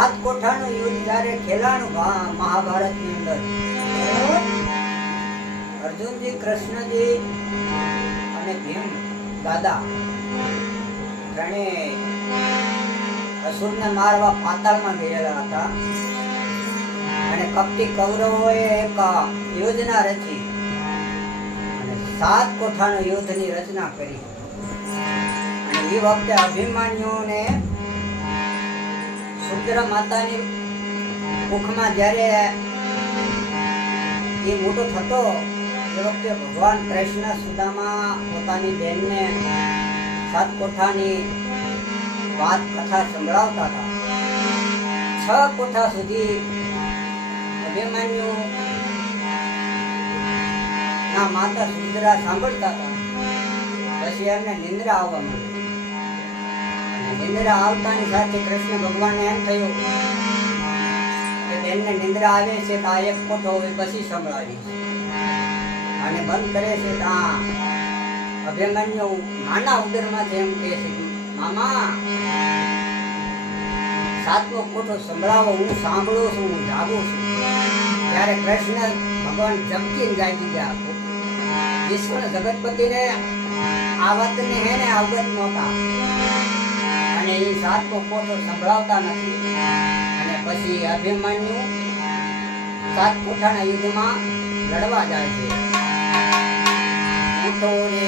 સાત કોઠાનું યુદ્ધ જ્યારે ખેલાણું મહાભારતની અંદર. અર્જુનજી, કૃષ્ણજી અને ભીમ દાદા ત્રણે અસુરને મારવા પાતાળમાં ગયેલા હતા. અને કપટી કૌરવોએ એક યોજના રચી અને સાત કોઠાનું યુદ્ધની રચના કરી. અને એ વખતે અભિમાન્યુને સુંદર માતાની મુખમાં જ્યારે એ મોટો થતો, એ વખતે ભગવાન કૃષ્ણ સુદામા પોતાની બહેનને સાત કોઠાની વાત, કથા સંભળાવતા હતા. છ કોઠા સુધી અભિમાન્યુ ના માતા સુંદરા સાંભળતા હતા. પછી એમને નિંદ્રા આવવા માંડી. નિંદ્રા આવતાની સાથે કૃષ્ણ ભગવાનને એમ થયું કે બેનને નિંદ્રા આવે છે તો આ એક ફોટો હોય પછી સંભળાવી અને બંધ કરે છે તો આ અભિમન્યુ નાના ઉદરમાંથી એમ કહે છે. મામા, સાતમો ખોટો સંભળાવો, હું સાંભળું છું, હું જાગું છું. ત્યારે કૃષ્ણ ભગવાન જમકીને જાગી ગયા. ઈશ્વર જગતપતિને આ વાતને હે ને અવગત નહોતા. અને એ સાત કોપોટો સંભળાવતા નથી. અને પછી અભિમન્યુ સાત કુઠાના યુદ્ધમાં લડવા જાય છે. ઉઠો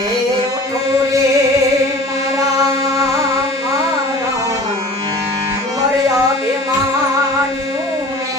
અભિમાન્યુ ને